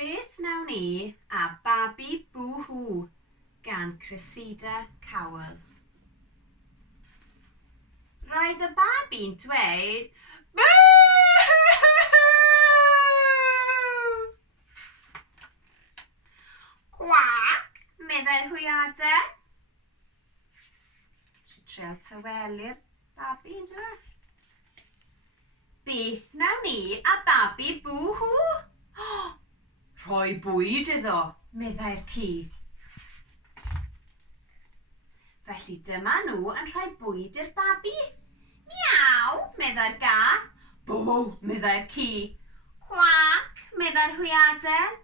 Beth wnawn ni a Babi Bw gan Cressida Cawel. Roedd y babi'n dweud, Bw! Gwac, meddai'r hwyaden. Si treol tawelu'r babi yn dweud. Beth wnawn ni a Babi Bw? Rhoi bwyd iddo, meddai'r ci. Felly dyma nhw yn rhoi bwyd i'r babi. Miaw, meddai'r gath. Bw, meddai'r ci. Cwac, meddai'r hwyaden.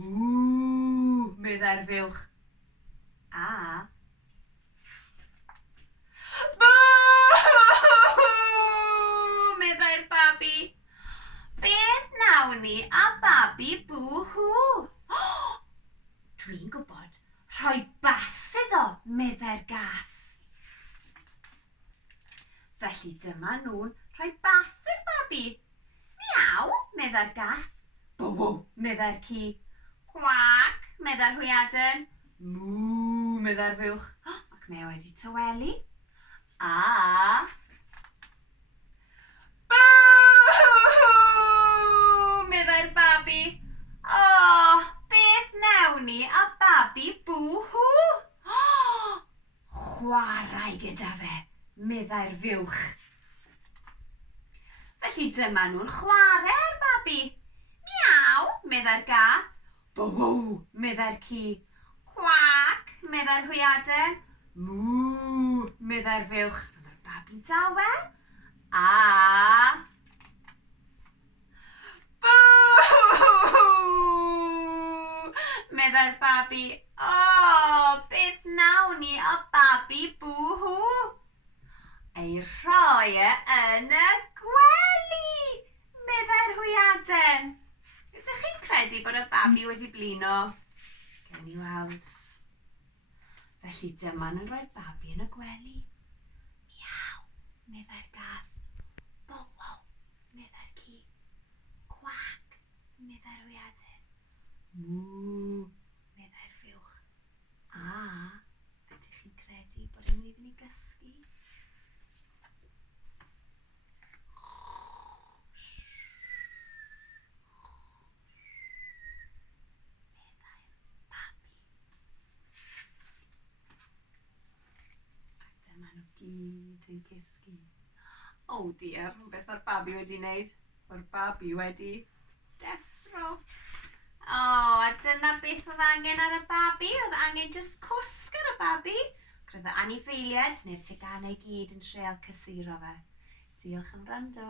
Mww, meddai'r fuwch. A... Bw, meddai'r babi. Beth wnawn ni a Babi Bw? Dwi'n gwybod, rhoi bath iddo, meddai'r gath. Felly dyma nhw'n rhoi bath i'r babi. Miaw, meddai'r gath. Bw, meddai'r ci. Cwac, meddai'r hwyaden. Mww, meddai'r fuwch. Ac mae wedi tawelu. A... meddai'r babi. O, beth wnawn ni a Babi Bw? Chwarae gyda fe, meddai'r fuwch. Felly dyma nhw'n chwarae'r babi. Miaw, meddai'r gath. Bw, meddai'r ci. Cwac, meddai'r hwyaden. Mww, meddai'r fuwch. Mae'r babi'n dawel. A... meddai'r babi. O, beth wnawn ni a Babi Bw? Ei rhoi yn y gwely, meddai'r hwyaden. Ydych chi'n credu bod y babi wedi blino? Gen i weld. Felly dyma nhw'n rhoi'r babi yn y gwely. Miaw, meddai'r gath. Bw, meddai'r ci. Cwac, meddai'r hwyaden. Mww, meddai'r fuwch. A, ydych chi'n credu bod e'n mynd i gysgu? Meddai'r babi. Ac dyma nhw gyd yn cysgu. O dear, beth mae'r babi wedi wneud? Mae'r babi wedi deffro. O, a dyna beth oedd angen ar y babi. Oedd angen jyst cwsg ar y babi. Roedd y anifeiliaid neu'r teganau gyd yn treol cysuro fe. Diolch am wrando.